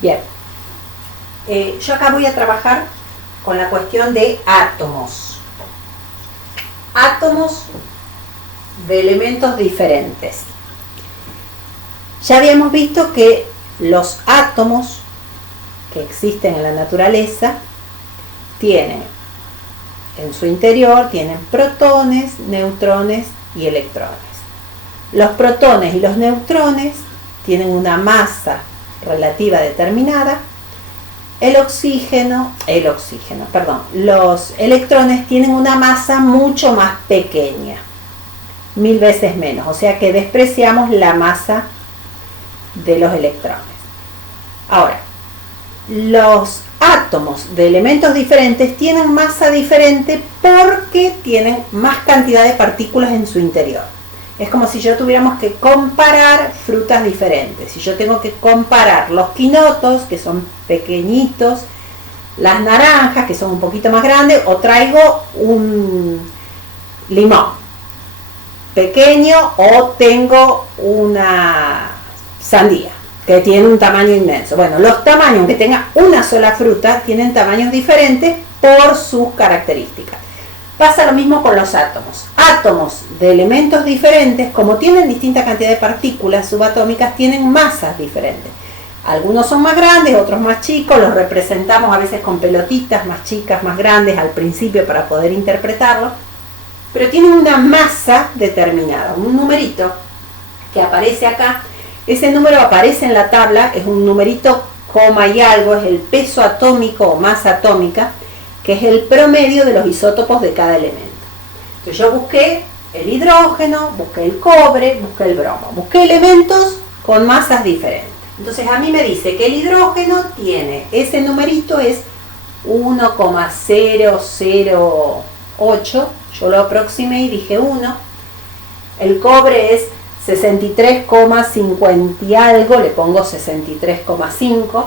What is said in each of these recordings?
Bien, yo acá voy a trabajar con la cuestión de átomos. Átomos de elementos diferentes. Ya habíamos visto que los átomos que existen en la naturaleza tienen en su interior protones, neutrones y electrones. Los protones y los neutrones tienen una masa relativa determinada. Los electrones tienen una masa mucho más pequeña, 1000 veces menos, o sea que despreciamos la masa de los electrones. Ahora, los átomos de elementos diferentes tienen masa diferente porque tienen más cantidad de partículas en su interior. Es como si yo tuviéramos que comparar frutas diferentes. Si yo tengo que comparar los quinotos, que son pequeñitos, las naranjas, que son un poquito más grandes, o traigo un limón pequeño, o tengo una sandía que tiene un tamaño inmenso. Bueno, los tamaños, aunque tenga una sola fruta, tienen tamaños diferentes por sus características. Pasa lo mismo con los átomos. Átomos de elementos diferentes, como tienen distinta cantidad de partículas subatómicas, tienen masas diferentes. Algunos son más grandes, otros más chicos, los representamos a veces con pelotitas más chicas, más grandes al principio para poder interpretarlo, pero tienen una masa determinada, un numerito que aparece acá. Ese número aparece en la tabla, es un numerito coma y algo, es el peso atómico o masa atómica, que es el promedio de los isótopos de cada elemento. Entonces yo busqué el hidrógeno, busqué el cobre, busqué el bromo, busqué elementos con masas diferentes. Entonces a mí me dice que el hidrógeno tiene, ese numerito es 1,008, yo lo aproximé y dije 1. El cobre es 63,50 y algo, le pongo 63,5.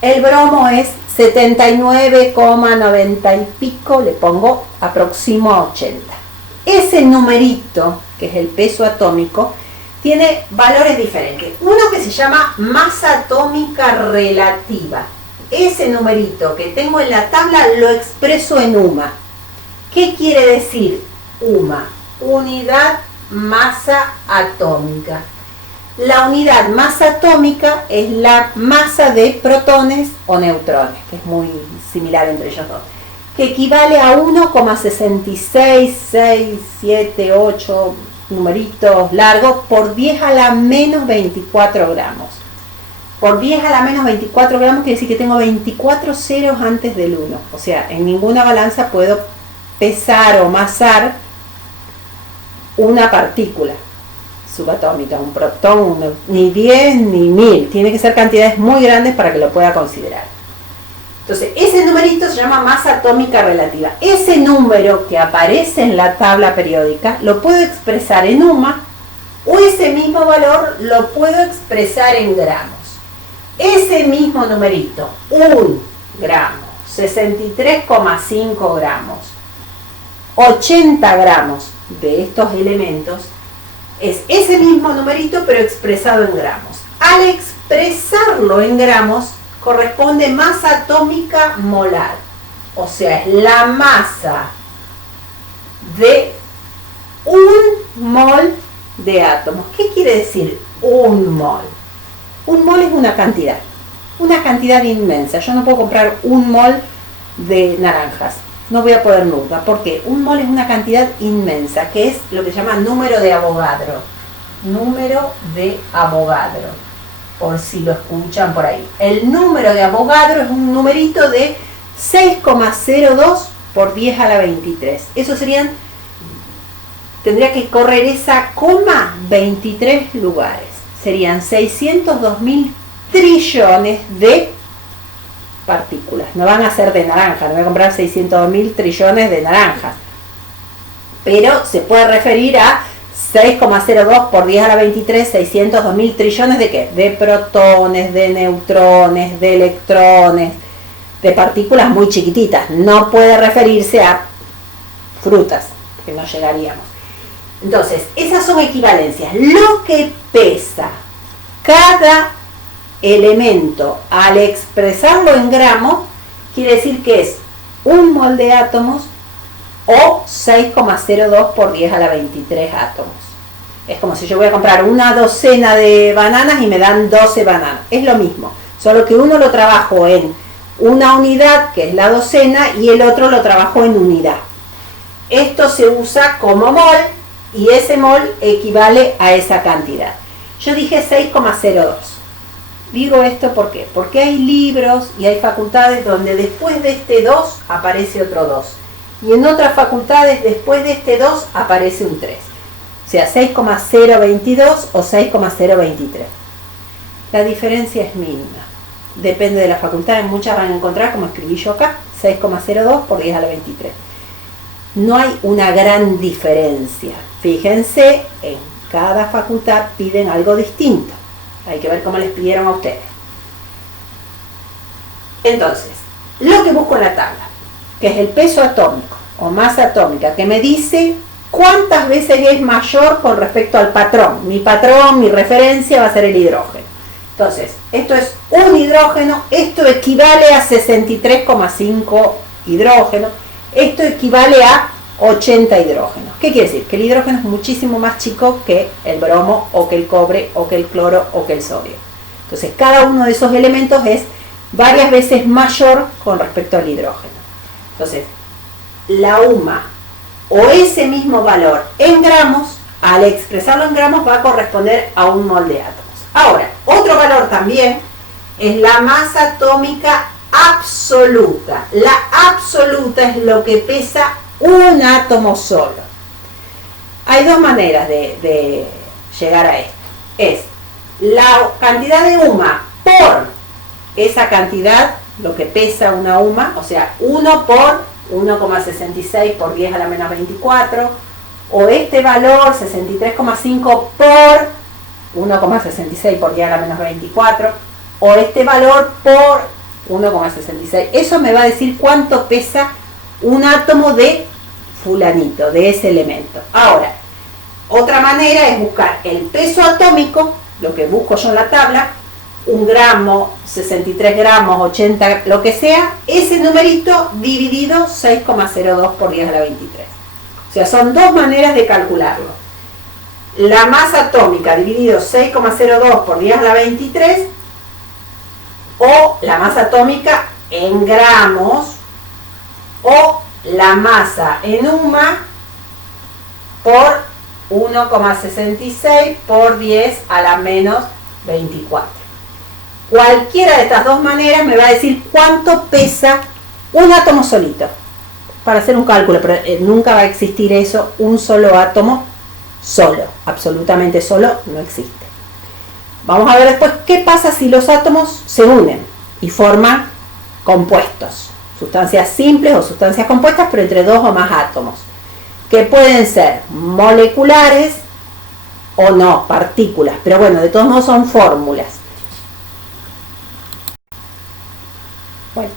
El bromo es 79,90 y pico, le pongo aproximo a 80. Ese numerito, que es el peso atómico, tiene valores diferentes. Uno que se llama masa atómica relativa. Ese numerito que tengo en la tabla lo expreso en UMA. ¿Qué quiere decir UMA? Unidad masa atómica. La unidad masa atómica es la masa de protones o neutrones, que es muy similar entre ellos dos, que equivale a 1,66678 numeritos largos por 10 a la menos 24 gramos. Por 10 a la menos 24 gramos quiere decir que tengo 24 ceros antes del 1. O sea, en ninguna balanza puedo pesar o masar una partícula subatómica, un protón, ni 10 ni 1000. Tiene que ser cantidades muy grandes para que lo pueda considerar. Entonces, ese numerito se llama masa atómica relativa. Ese número que aparece en la tabla periódica lo puedo expresar en UMA, o ese mismo valor lo puedo expresar en gramos. Ese mismo numerito, 1 gramo, 63,5 gramos, 80 gramos de estos elementos, es ese mismo numerito pero expresado en gramos. Al expresarlo en gramos corresponde masa atómica molar, o sea, es la masa de un mol de átomos. ¿Qué quiere decir un mol? Un mol es una cantidad inmensa. Yo no puedo comprar un mol de naranjas, no voy a poder nunca, porque un mol es una cantidad inmensa, que es lo que se llama número de Avogadro. Número de Avogadro, por si lo escuchan por ahí. El número de Avogadro es un numerito de 6,02 por 10 a la 23. Eso serían, tendría que correr esa coma 23 lugares. Serían 602.000 trillones de partículas. No van a ser de naranja, no voy a comprar 602.000 trillones de naranjas. Pero se puede referir a 6,02 por 10 a la 23, 602.000 trillones de ¿qué? De protones, de neutrones, de electrones, de partículas muy chiquititas. No puede referirse a frutas, que no llegaríamos. Entonces, esas son equivalencias. Lo que pesa cada elemento, al expresarlo en gramos, quiere decir que es un mol de átomos o 6,02 por 10 a la 23 átomos. Es como si yo voy a comprar una docena de bananas y me dan 12 bananas. Es lo mismo, solo que uno lo trabajo en una unidad, que es la docena, y el otro lo trabajo en unidad. Esto se usa como mol y ese mol equivale a esa cantidad. Yo dije 6,02. Digo esto ¿por qué? Porque hay libros y hay facultades donde después de este 2 aparece otro 2. Y en otras facultades después de este 2 aparece un 3. O sea, 6,022 o 6,023. La diferencia es mínima. Depende de la facultad. En muchas van a encontrar, como escribí yo acá, 6,02 por 10 a la 23. No hay una gran diferencia. Fíjense, en cada facultad piden algo distinto. Hay que ver cómo les pidieron a ustedes. Entonces, lo que busco en la tabla, que es el peso atómico o masa atómica, que me dice cuántas veces es mayor con respecto al patrón. Mi patrón, mi referencia va a ser el hidrógeno. Entonces, esto es un hidrógeno, esto equivale a 63,5 hidrógenos, esto equivale a 80 hidrógenos. ¿Qué quiere decir? Que el hidrógeno es muchísimo más chico que el bromo, o que el cobre, o que el cloro, o que el sodio. Entonces, cada uno de esos elementos es varias veces mayor con respecto al hidrógeno. Entonces, la UMA o ese mismo valor en gramos, al expresarlo en gramos va a corresponder a un mol de átomos. Ahora, otro valor también es la masa atómica absoluta. La absoluta es lo que pesa un átomo solo. Hay dos maneras de llegar a esto. Es la cantidad de UMA por esa cantidad, lo que pesa una UMA, o sea, 1 por 1,66 por 10 a la menos 24, o este valor 63,5 por 1,66 por 10 a la menos 24, o este valor por 1,66. Eso me va a decir cuánto pesa un átomo de fulanito, de ese elemento. Ahora, otra manera es buscar el peso atómico, lo que busco yo en la tabla, 1 gramo, 63 gramos, 80, lo que sea, ese numerito dividido 6,02 por 10 a la 23. O sea, son dos maneras de calcularlo. La masa atómica dividido 6,02 por 10 a la 23, o la masa atómica en gramos, o la masa en UMA por 1,66 por 10 a la menos 24. Cualquiera de estas dos maneras me va a decir cuánto pesa un átomo solito. Para hacer un cálculo, pero nunca va a existir eso, un solo átomo solo, absolutamente solo, no existe. Vamos a ver después qué pasa si los átomos se unen y forman compuestos, sustancias simples o sustancias compuestas, pero entre dos o más átomos, que pueden ser moleculares o no, partículas, pero bueno, de todos modos son fórmulas. Bueno,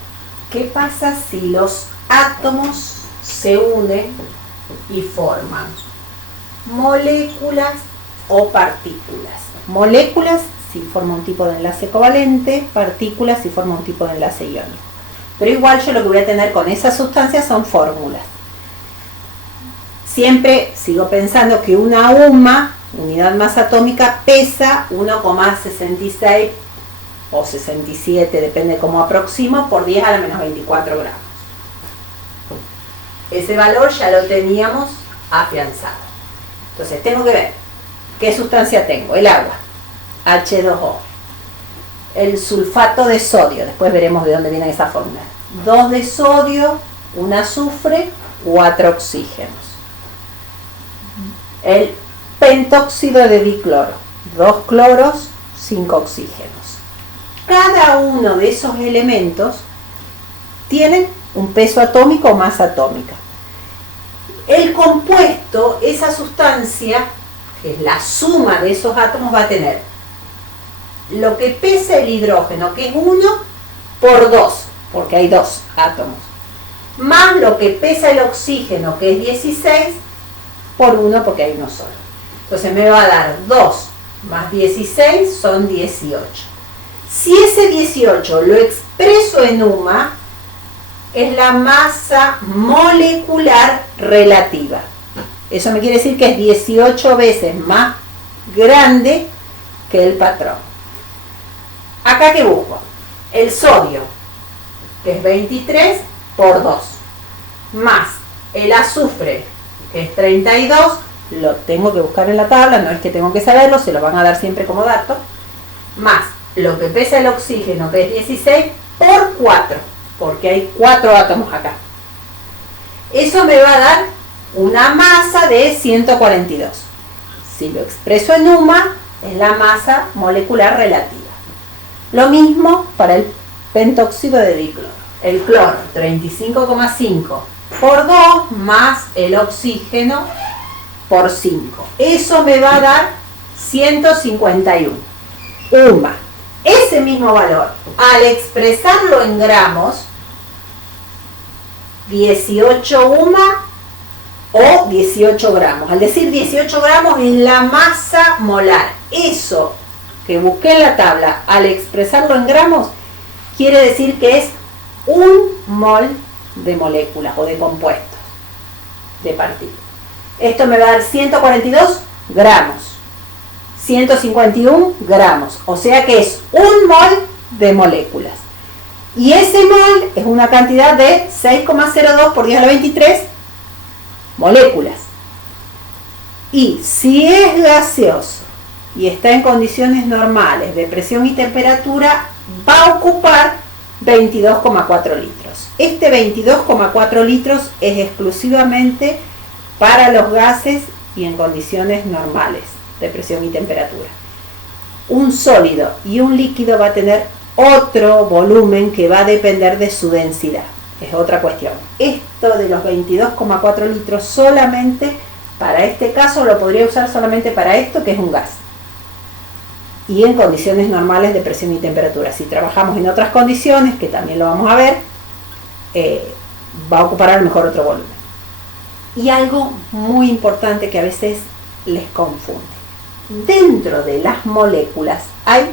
¿qué pasa si los átomos se unen y forman moléculas o partículas? Moléculas si forma un tipo de enlace covalente, partículas si forma un tipo de enlace iónico. Pero igual yo lo que voy a tener con esas sustancias son fórmulas. Siempre sigo pensando que una UMA, unidad masa atómica, pesa 1,66 o 67, depende cómo aproximo, por 10 a la menos 24 gramos. Ese valor ya lo teníamos afianzado. Entonces tengo que ver qué sustancia tengo. El agua, H2O. El sulfato de sodio, después veremos de dónde viene esa fórmula. 2 de sodio, 1 azufre, 4 oxígenos. El pentóxido de dicloro, 2 cloros, 5 oxígenos. Cada uno de esos elementos tienen un peso atómico o masa atómica. El compuesto, esa sustancia, que es la suma de esos átomos, va a tener lo que pesa el hidrógeno, que es 1 por 2, porque hay 2 átomos, más lo que pesa el oxígeno, que es 16, por 1, porque hay uno solo. Entonces me va a dar 2 más 16 son 18. Si ese 18 lo expreso en UMA, es la masa molecular relativa. Eso me quiere decir que es 18 veces más grande que el patrón. Acá que busco el sodio, que es 23 por 2, más el azufre, que es 32, lo tengo que buscar en la tabla, no es que tengo que saberlo, se lo van a dar siempre como dato, más lo que pesa el oxígeno, que es 16, por 4, porque hay 4 átomos acá. Eso me va a dar una masa de 142. Si lo expreso en UMA, es la masa molecular relativa. Lo mismo para el pentóxido de dicloro. El cloro, 35,5 por 2, más el oxígeno por 5. Eso me va a dar 151. UMA. Ese mismo valor, al expresarlo en gramos, 18 UMA o 18 gramos. Al decir 18 gramos es la masa molar. Eso que busqué en la tabla, al expresarlo en gramos, quiere decir que es un mol de moléculas o de compuestos, de partículas. Esto me va a dar 142 gramos. 151 gramos, o sea que es un mol de moléculas. Y ese mol es una cantidad de 6,02 por 10 a la 23 moléculas. Y si es gaseoso y está en condiciones normales de presión y temperatura, va a ocupar 22,4 litros. Este 22,4 litros es exclusivamente para los gases y en condiciones normales de presión y temperatura. Un sólido y un líquido va a tener otro volumen que va a depender de su densidad. Es otra cuestión. Esto de los 22,4 litros solamente para este caso lo podría usar solamente para esto, que es un gas. Y en condiciones normales de presión y temperatura. Si trabajamos en otras condiciones, que también lo vamos a ver, va a ocupar a lo mejor otro volumen. Y algo muy importante que a veces les confunde. Dentro de las moléculas hay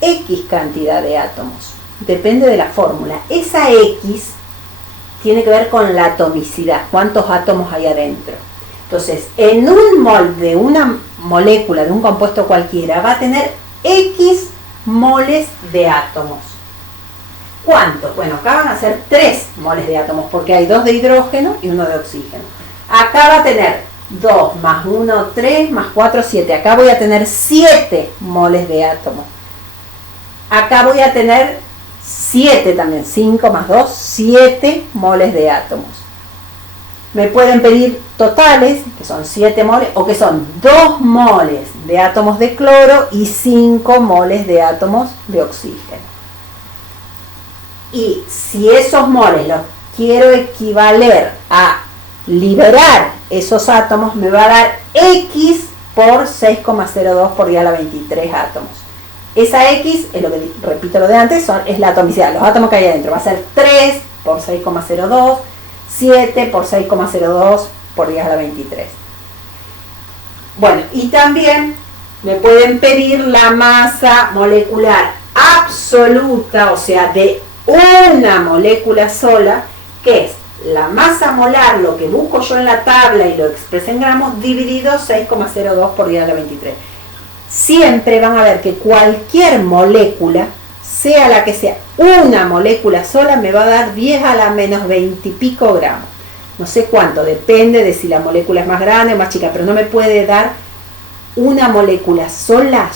X cantidad de átomos. Depende de la fórmula. Esa X tiene que ver con la atomicidad. ¿Cuántos átomos hay adentro? Entonces, en un mol de una molécula, de un compuesto cualquiera, va a tener X moles de átomos. ¿Cuántos? Bueno, acá van a ser 3 moles de átomos, porque hay 2 de hidrógeno y 1 de oxígeno. Acá va a tener 2 más 1, 3 más 4, 7. Acá voy a tener 7 moles de átomos. Acá voy a tener 7 también, 5 más 2, 7 moles de átomos. Me pueden pedir totales, que son 7 moles, o que son 2 moles de átomos de cloro y 5 moles de átomos de oxígeno. Y si esos moles los quiero equivaler a liberar esos átomos, me va a dar X por 6,02 por 10 a la 23 átomos. Esa X, es lo que repito lo de antes, es la atomicidad, los átomos que hay adentro. Va a ser 3 por 6,02, 7 por 6,02 por 10 a la 23. Bueno, y también me pueden pedir la masa molecular absoluta, o sea, de una molécula sola, que es la masa molar, lo que busco yo en la tabla y lo expresé en gramos, dividido 6,02 por 10 a la 23. Siempre van a ver que cualquier molécula, sea la que sea, una molécula sola me va a dar 10 a la menos 20 y pico gramos. No sé cuánto, depende de si la molécula es más grande o más chica, pero no me puede dar una molécula sola,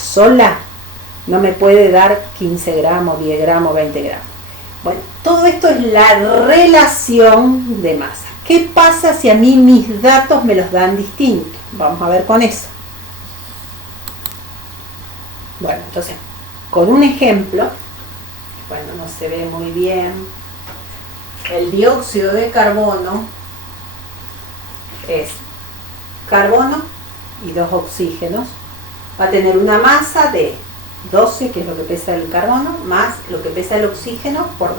no me puede dar 15 gramos, 10 gramos, 20 gramos. Bueno, todo esto es la relación de masa. ¿Qué pasa si a mí mis datos me los dan distintos? Vamos a ver con eso. Bueno, entonces, con un ejemplo, bueno, no se ve muy bien, el dióxido de carbono es carbono y 2 oxígenos. Va a tener una masa de 12, que es lo que pesa el carbono, más lo que pesa el oxígeno por 2.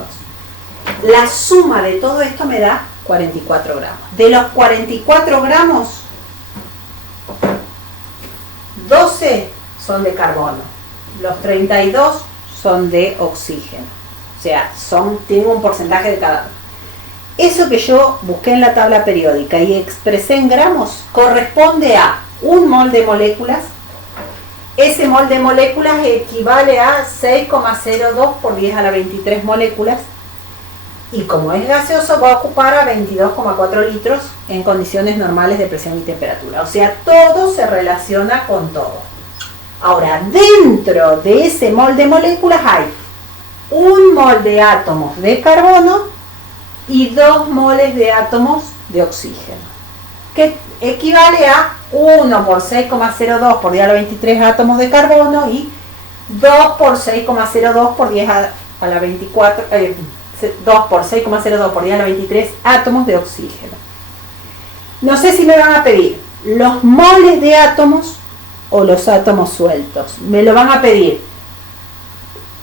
La suma de todo esto me da 44 gramos. De los 44 gramos, 12 son de carbono, los 32 son de oxígeno. O sea, tienen un porcentaje de cada uno. Eso que yo busqué en la tabla periódica y expresé en gramos corresponde a un mol de moléculas. Ese mol de moléculas equivale a 6,02 por 10 a la 23 moléculas. Y como es gaseoso, va a ocupar a 22,4 litros en condiciones normales de presión y temperatura. O sea, todo se relaciona con todo. Ahora, dentro de ese mol de moléculas hay un mol de átomos de carbono y 2 moles de átomos de oxígeno, que equivale a 1 por 6,02 por 10 a la 23 átomos de carbono y 2 por 6,02 por 10 a la 24, 2 por 6,02 por 10 a la 23 átomos de oxígeno. No sé si me van a pedir los moles de átomos o los átomos sueltos. Me lo van a pedir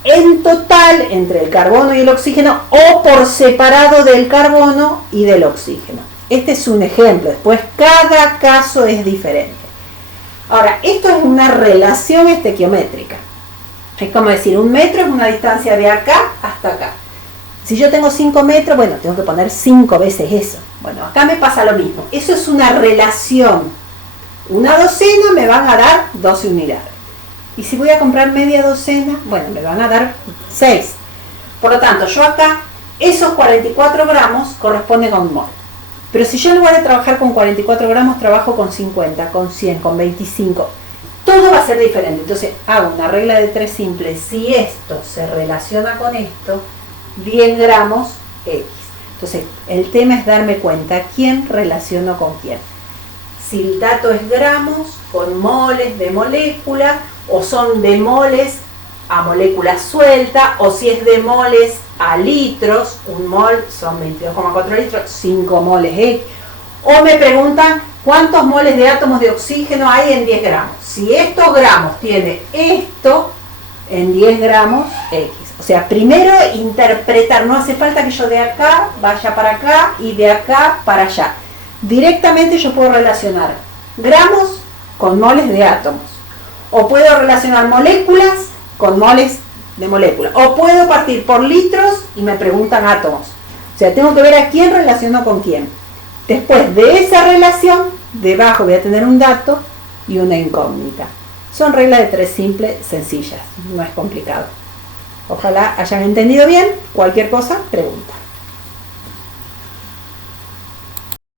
en total entre el carbono y el oxígeno o por separado del carbono y del oxígeno. Este es un ejemplo, después cada caso es diferente. Ahora, esto es una relación estequiométrica. Es como decir, 1 metro es una distancia de acá hasta acá. Si yo tengo 5 metros, bueno, tengo que poner 5 veces eso. Bueno, acá me pasa lo mismo. Eso es una relación. Una docena me van a dar 12 unidades. Y si voy a comprar media docena, bueno, me van a dar 6. Por lo tanto, yo acá, esos 44 gramos corresponden a un mol. Pero si yo en lugar de trabajar con 44 gramos, trabajo con 50, con 100, con 25, todo va a ser diferente. Entonces, hago una regla de 3 simple. Si esto se relaciona con esto, 10 gramos X. Entonces, el tema es darme cuenta quién relaciono con quién. Si el dato es gramos con moles de molécula, o son de moles a moléculas sueltas, o si es de moles a litros, 1 mol son 22,4 litros, 5 moles X. O me preguntan cuántos moles de átomos de oxígeno hay en 10 gramos. Si estos gramos tiene esto en 10 gramos X. O sea, primero interpretar, no hace falta que yo de acá vaya para acá y de acá para allá. Directamente yo puedo relacionar gramos con moles de átomos. O puedo relacionar moléculas con moles de moléculas. O puedo partir por litros y me preguntan átomos. O sea, tengo que ver a quién relaciono con quién. Después de esa relación, debajo voy a tener un dato y una incógnita. Son reglas de 3 simples, sencillas, no es complicado. Ojalá hayan entendido bien. Cualquier cosa, pregunta.